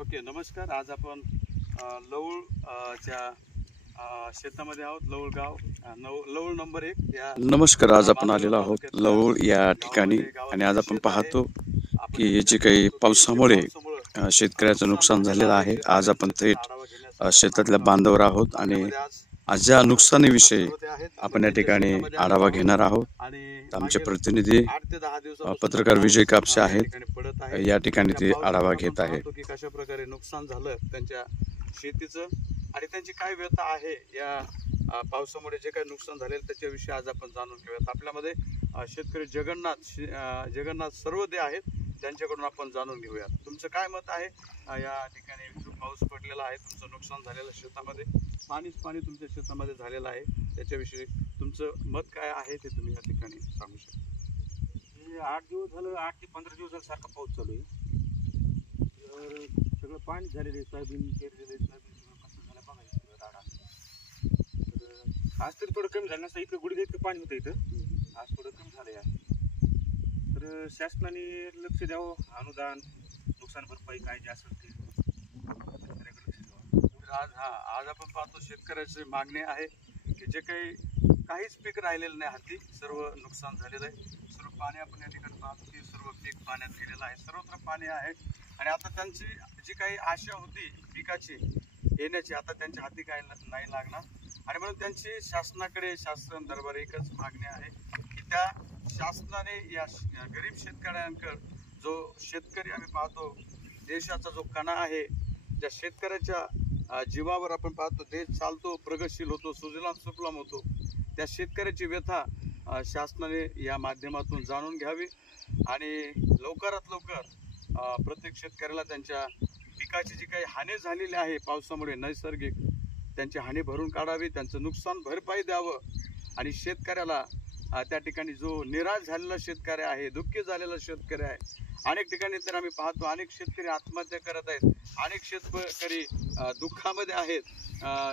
Okay, नमस्कार. आज आपण लवळ च्या शेतामध्ये आहोत. लवळ गाव, लवळ नंबर 1 या. नमस्कार. आज आपण आलेलो आहोत लवळ या ठिकाणी आणि आज आपण पाहतो की जे काही पावसामुळे शेतकऱ्याचं नुकसान झालेलं आहे. आज आपण थेट शेतातल्या बांधावर आहोत आणि आज ज्या नुकसानीविषयी आपण या ठिकाणी आढावा घेणार आहोत. आमचे प्रतिनिधी पत्रकार विजय कापसे आहेत, या ठिकाणी ते आढावा घेत आहेत की कशा प्रकारे नुकसान झालं त्यांच्या शेतीचं आणि त्यांची काय व्यथा आहे या पावसामुळे जे काही नुकसान झालेलं त्याच्याविषयी आज आपण जाणून घेऊयात. आपल्यामध्ये शेतकरी जगन्नाथ सर्वदे आहेत, त्यांच्याकडून आपण जाणून घेऊयात. तुमचं काय मत आहे या ठिकाणी जो पाऊस पडलेला आहे, तुमचं नुकसान झालेलं शेतामध्ये पाणी तुमच्या शेतामध्ये झालेलं आहे, त्याच्याविषयी तुमचं मत काय आहे ते तुम्ही या ठिकाणी सांगू शकता. 8 दिवस झालं, 8 ते 15 दिवस झालं सारखा पाऊस चालू आहे. तर सगळं पाणी झालेलं आहे, सोयाबीन पेरलेलं आहे, सोयाबीन सगळं कसं झालं बघायचं राडा. तर आज तरी थोडं कमी झालं नसतं, इकडं गुडघे इतकं पाणी होतं इथं, आज थोडं कमी झालं आहे. तर शासनाने लक्ष द्यावं, अनुदान, नुकसान भरपाई काय जे असेल ते शेतकऱ्याकडे लक्ष द्यावं. आज आपण पाहतो शेतकऱ्याची मागणी आहे की जे काहीच पीक राहिलेलं नाही हाती, सर्व नुकसान झालेलं आहे. सर्व पाणी आपण या ठिकाणी पाहतो की सर्व पीक पाण्यात गेलेलं आहे, सर्वत्र पाणी आहे. आणि आता त्यांची जी काही आशा होती पिकाची येण्याची, आता त्यांच्या हाती काय नाही लागणार. आणि म्हणून त्यांची शासनाकडे, शासन दरबारी एकच मागणी आहे की त्या शासनाने या गरीब शेतकऱ्यांकडे, जो शेतकरी आम्ही पाहतो देशाचा जो कणा आहे, ज्या शेतकऱ्याच्या जीवावर आपण पाहतो देश चालतो, प्रगतशील होतो, सुजलाम सुफलाम होतो, त्या शेतकऱ्याची व्यथा शासनाने या माध्यमातून जाणून घ्यावी आणि लवकरात लवकर प्रत्येक शेतकऱ्याला त्यांच्या पिकाची जी काही हानी झालेली आहे पावसामुळे नैसर्गिक, त्यांची हानी भरून काढावी, त्यांचं नुकसान भरपाई द्यावं. आणि शेतकऱ्याला त्या ठिकाणी जो निराश झालेला शेतकरी आहे, दुःखी झालेला शेतकरी आहे, अनेक ठिकाणी तर आम्ही पाहतो अनेक शेतकरी आत्महत्या करत आहेत, अनेक शेतकरी दुःखामध्ये आहेत.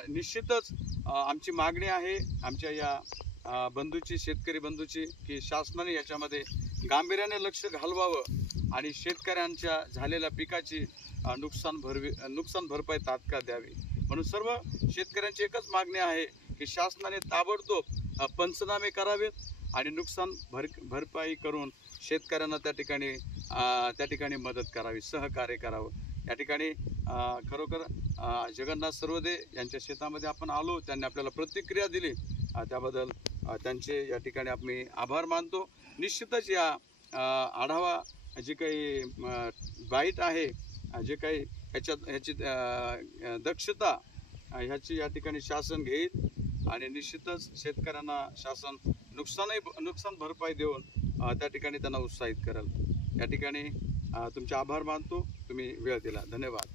निश्चितच आमची मागणी आहे आमच्या या बंधूची, शेतकरी बंधूची, की शासनाने याच्यामध्ये गांभीर्याने लक्ष घालवावं आणि शेतकऱ्यांच्या झालेल्या पिकाची नुकसान भरपाई तात्काळ द्यावी. म्हणून सर्व शेतकऱ्यांची एकच मागणी आहे की शासनाने ताबडतोब पंचनामे करावेत आणि नुकसान भरपाई करून शेतकऱ्यांना त्या ठिकाणी मदत करावी, सहकार्य करावं. या ठिकाणी खरोखर जगन्नाथ सर्वदे यांच्या शेतामध्ये आपण आलो, त्यांनी आपल्याला प्रतिक्रिया दिली, त्याबद्दल त्यांचे या ठिकाणी आम्ही आभार मानतो. निश्चितच या आढावा जी काही बाईट आहे, जे काही ह्याची दक्षता ह्याची या ठिकाणी शासन घेईल आणि निश्चितच शेतकऱ्यांना शासन नुकसान भरपाई देऊन त्या ठिकाणी त्यांना उत्साहित करेल. या ठिकाणी तुमचे आभार मानतो, तुम्ही वेळ दिला, धन्यवाद.